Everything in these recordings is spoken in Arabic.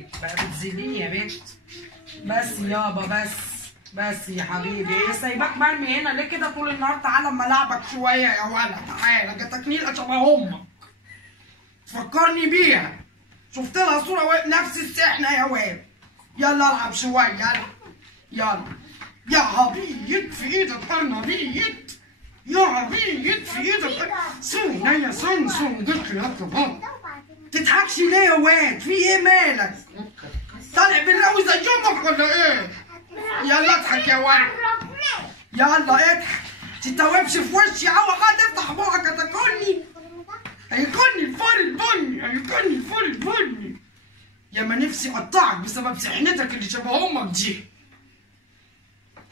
بقى بتذليني يا بنت. بس يابا بس يا حبيبي، ايه سايباك مرمي هنا ليه كده طول النهار؟ تعالى اما العبك شويه يا ولد، تعالى جاتك نيله شبه امك تفكرني بيها، شفت لها صوره نفس السحنه يا واد. يلا العب شويه، يلا يا عبيط في ايدك قرنبيط، يا عبيط في ايدك سون يا سون جبت لي اطلب. تضحكش ليه يا واد؟ في ايه مالك؟ طالع بالقوي زي امك ولا ايه؟ يلا اضحك يا ولد، يلا اضحك، تتوبش في وشي اول ما تفتح بقك هتاكلني، هياكلني الفول البني، يا ما نفسي اقطعك بسبب سحنتك اللي شبه امك دي.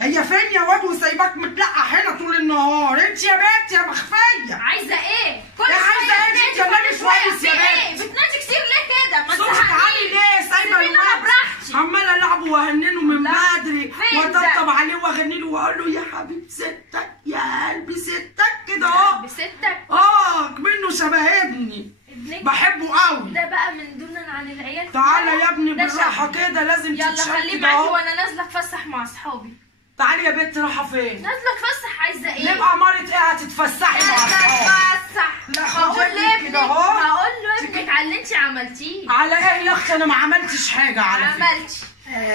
هي فين يا واد وسايباك متلقح هنا طول النهار؟ انت يا بنت يا مخفيه عايزه ايه؟ كل عايزه ايه؟ انت كلامي كويس يا بنت. بتنادي كتير ليه كده؟ ما صوتك عالي ليه؟ سايبه الولد عماله العبه واهننه من بدري واطبطب عليه واغني له واقول له يا حبيب ستك يا قلبي ستك كده اهو. بستك؟ منه شبه ابني، بحبه قوي. ده بقى من دونا عن العيال. تعالى يا ابني بالراحه كده، لازم يلا تتشال خليه كده معاكي اهو. وانا نازله اتفسح مع اصحابي. تعالي يا بنت، رايحه فين؟ نازله اتفسح. عايزه ايه؟ نبقى مرة ايه هتتفسحي مع اصحابك؟ اتفسح. لا هقول خدي كده اهو. هقول له ابنك على اللي انت عملتيه. على ايه يا اختي؟ انا ما عملتش حاجه على فكره. عملتي.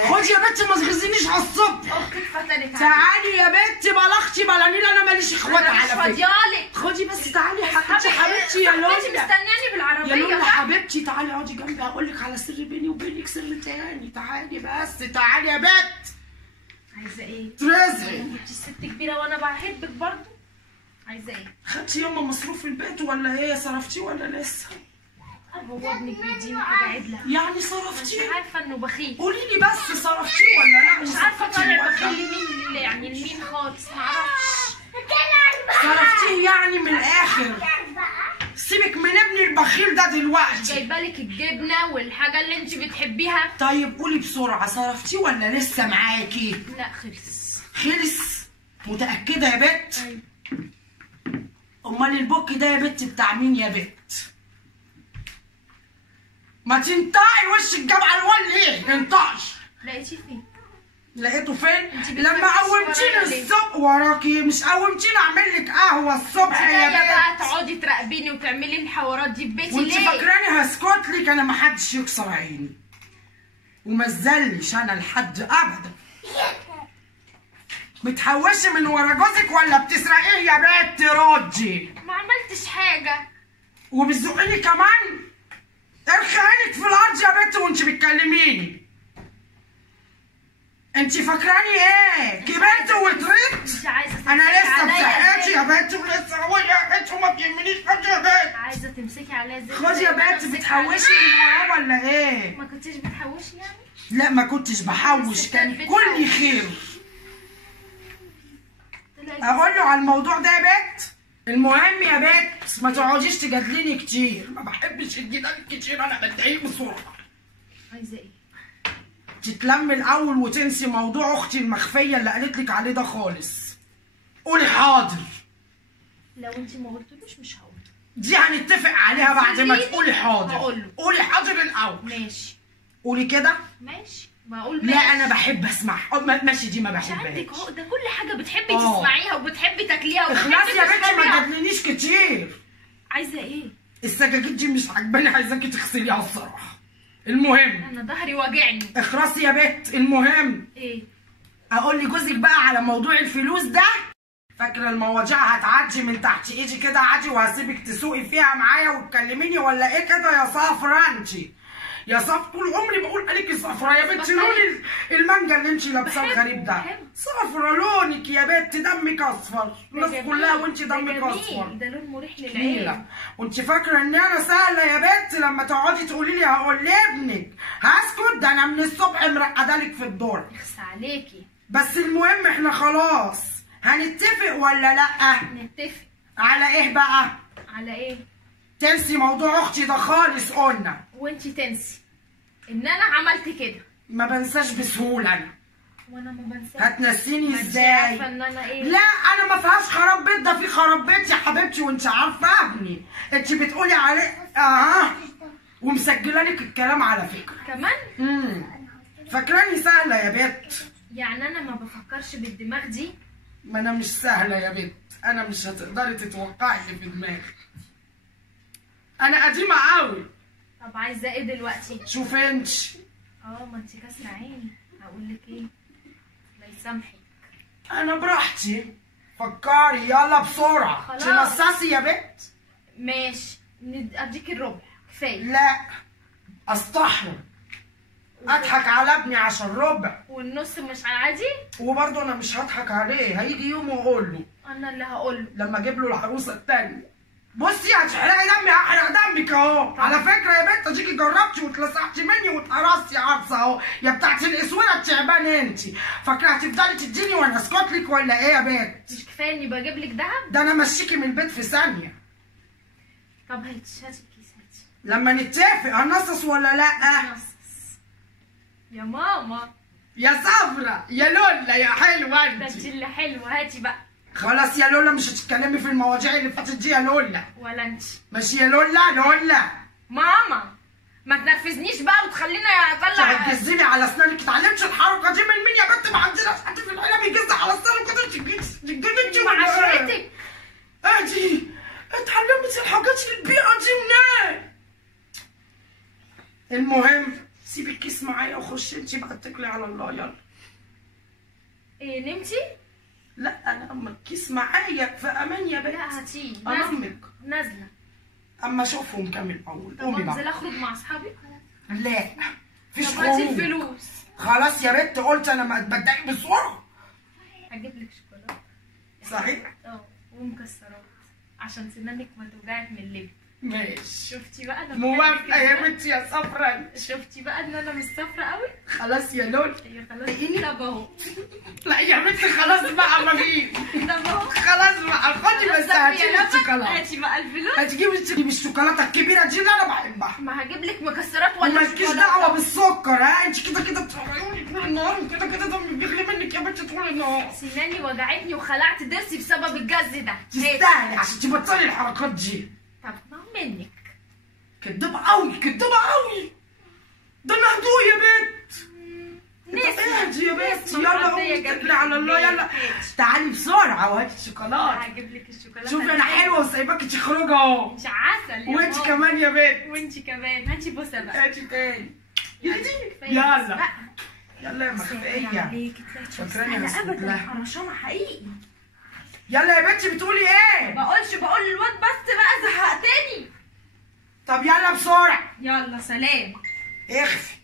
خدي يا بنتي ما تغزينيش على الصبح. اختك فتنت. تعالي يا بنتي بلا اختي بلا نيل، انا ماليش اخوات انا مش على فكره. فاضيالك. خدي بس تعالي حبيبتي يا لولا. انت مستنياني بالعربيه يا لولا حبيبتي تعالي اقعدي جنبي هقول لك على سر بيني وبينك، سر تاني. تعالي بس، تعالي يا بنت. عايزه ايه؟ ترزقي. انت ست كبيره وانا بحبك برضه. عايزه ايه؟ خدتي يوم مصروف البيت ولا ايه؟ صرفتيه ولا لسه؟ هو ابنك بيديني حاجه عدله. يعني صرفتيه؟ مش عارفه انه بخيل. قولي لي بس صرفتيه ولا لا؟ مش عارفه طالع بخيل لمين، يعني لمين خالص معرفش. صرفتيه يعني من الاخر. سيبك من ابني البخيل ده دلوقتي. جايبالك الجبنه والحاجه اللي انت بتحبيها. طيب قولي بسرعه، صرفتيه ولا لسه معاكي؟ لا خلص. خلص؟ متاكده يا بت؟ ايوه. امال البوك ده يا بت بتاع مين يا بت؟ ما تنطقي وشك جاب على الوال ليه؟ انطقش. لقيتيه فين؟ لقيته فين؟ لما قومتيني الصبح وراكي، مش قومتيني اعمل لك قهوه الصبح يا بنت. بقى تقعدي تراقبيني وتعملي الحوارات دي في بيتي وانت ليه؟ فاكراني هسكت لك؟ انا ما حدش يكسر عيني وما زلش انا لحد ابدا. بتحوشي من ورا جوزك ولا بتسرقيه يا بنت؟ ردي. ما عملتش حاجه. وبتزقيني كمان؟ ارخي عينك في الارض يا بنت وانت بتكلميني. انت فاكراني ايه؟ كبرت وطريت؟ انت عايزه انا لسه عليا بصحتي يا بنت ولسه هو يا بنت وما بيهمنيش حاجه يا بنت. عايزه تمسكي عليا زي خدي يا بنت، بتحوشي من وراه ولا ايه؟ ما كنتيش بتحوشي يعني؟ لا ما كنتش بحوش، كان كل خير. اقول له على الموضوع ده يا بنت؟ المهم يا بنت ما تقعديش تجادليني كتير، ما بحبش الجدال كتير، انا بتضايق بسرعه. عايزه ايه؟ تتلمي الاول وتنسي موضوع اختي المخفيه اللي قالت لك عليه ده خالص. قولي حاضر. لو انت ما قلتلوش مش هقول. دي هنتفق عليها بعد ما تقولي حاضر. هقول له. قولي حاضر الاول. ماشي. قولي كده. ماشي. بقول لا ماشي. انا بحب اسمع. ماشي دي ما مش عندك بحبهاش. عقده، كل حاجه بتحبي تسمعيها وبتحبي تاكليها اخلصي يا بنتي ما تجادلنيش كتير. عايزه ايه؟ السجاجيد دي مش عجباني، عايزاكي تغسليها الصراحه. المهم انا ظهري واجعني. اخرسي يا بت. المهم ايه؟ اقول لجوزك بقى على موضوع الفلوس ده. فاكره المواضيع هتعدي من تحت ايدي كده عادي وهسيبك تسوقي فيها معايا وتكلميني ولا ايه كده يا صفرا؟ انت يا صف طول عمري بقول عليكي صفرا يا بنت. لون المانجا اللي انت لابساه الغريب ده صفرا لونك يا بنت، دمك اصفر. الناس كلها وانت دمك اصفر. ده لون مريح للعين. وانت فاكره ان انا سهله يا بنت لما تقعدي تقولي لي هقول لابنك هسكت؟ ده انا من الصبح مرقدالك في الدور. اخس عليكي. بس المهم احنا خلاص هنتفق ولا لا؟ نتفق. على ايه بقى؟ على ايه؟ تنسي موضوع اختي ده خالص قلنا. وانتي تنسي ان انا عملت كده. ما بنساش بسهوله انا. وانا ما بنساش. هتنسيني ازاي؟ عارفه ان انا ايه؟ لا انا ما فيهاش خراب بيت، ده في خراب بيت يا حبيبتي وانت عارفه ابني. انت بتقولي عليه ومسجله لك الكلام على فكره كمان. فاكراني سهله يا بت؟ يعني انا ما بفكرش بالدماغ دي. ما انا مش سهله يا بت، انا مش هتقدري تتوقعي اللي في دماغي. انا قديمه قوي. طب عايزه ايه دلوقتي؟ شوف انت. ما انت كاسره عيني، هقول لك ايه؟ الله يسامحك. انا براحتي، فكري يلا بسرعه. خلاص. تنصصي يا بت؟ ماشي، اديك الربع كفايه. لا، استحرم اضحك على ابني عشان ربع، والنص مش عادي؟ وبرضه انا مش هضحك عليه، هيجي يوم واقول له انا اللي هقول له لما اجيب له العروسه التانيه. بصي هتحرقي دمي، هحرق دمك اهو. على فكره يا بنت اديكي جربتي واتلسعتي مني واتقرصتي عرصه اهو، يا بتاعتي الاسوره التعبان انت. فاكره هتفضلي تديني وانا اسكت لك ولا ايه يا بنت؟ مش كفايه اني بجيب لك دهب؟ ده انا مشيكي من البيت في ثانيه. طب هاتي الكيس، هاتي. لما نتفق هنصص ولا لا؟ نصص يا ماما. يا صفرة يا لولا يا حلوه ده انت. انت اللي حلوه، هاتي بقى. خلاص يا لولا، مش هتتكلمي في المواضيع اللي فاتت دي يا لولا. ولا انت ماشي يا لولا. لولا ماما ما تنرفزنيش بقى وتخليني اطلع. تهزلي على اسنانك، اتعلمتش الحركه دي من مين يا بنت؟ ما عندناش حد في العيله بيجز على اسنانه كده. انت مع عشرتك. ادي اتعلمت الحاجات البيئه دي منين؟ المهم سيبي الكيس معايا وخشي انت بقى اتكلي على الله. يلا. ايه نمتي؟ لا انا اما الكيس معايا في امان يا بنت. لا هاتيه. انامك نازله. اما اشوفهم كامل اول. طب قومي انزل بقى. اخرج مع اصحابي؟ لا مفيش طب هاتي خروج. الفلوس. خلاص يا بنت قلت انا ما اتبدعي بسرعه. هجيب لك شوكولاته. صحيح؟ ومكسرات عشان سنانك ما توجعك من اللب. ماشي. شفتي بقى انا موافقه يا بنتي يا صفرا. شفتي بقى ان انا مش صفرا قوي؟ خلاص يا لول. هي خلاص. طب اهو. لا يا بنتي خلاص بقى ما فيش. طب اهو. خلاص بقى خدي بس هاتي الشوكولاته. هاتي بقى الفلوس. هتجيبي الشوكولاته الكبيره دي اللي انا بحبها. ما هجيب لك مكسرات ولا مالكيش دعوه بالسكر. ها انت كده كده بتحرقيني طول النهار، وكده كده دمي بيغلي منك يا بنتي طول النهار. سناني وجعتني وخلعت ضرسي بسبب الجز ده. تستاهلي عشان تبطلي الحركات دي. طب ما هو منك. كدابه قوي كدابه قوي. ده انا هدوء يا بنت. اهدي يا بنتي. يلا قومي اتكلي على الله. يلا تعالي بسرعه وهاتي الشوكولاته. هجيب لك الشوكولاته. شوفي انا حلوه وسايباكي تخرجي اهو. مش عسل يا وانت ماما. كمان يا بنت. وانت كمان. هاتي بوسه بقى. هاتي تاني. كفاية يلا بقى. يلا يا مخفيه. عليكي فاكراني انا هسكت ابدا لها. قرشانه حقيقي. يلا يا بنتي بتقولي ايه؟ بقول للواد بس بقى زهقتني. طب يلا بسرعه. يلا سلام. اخفي.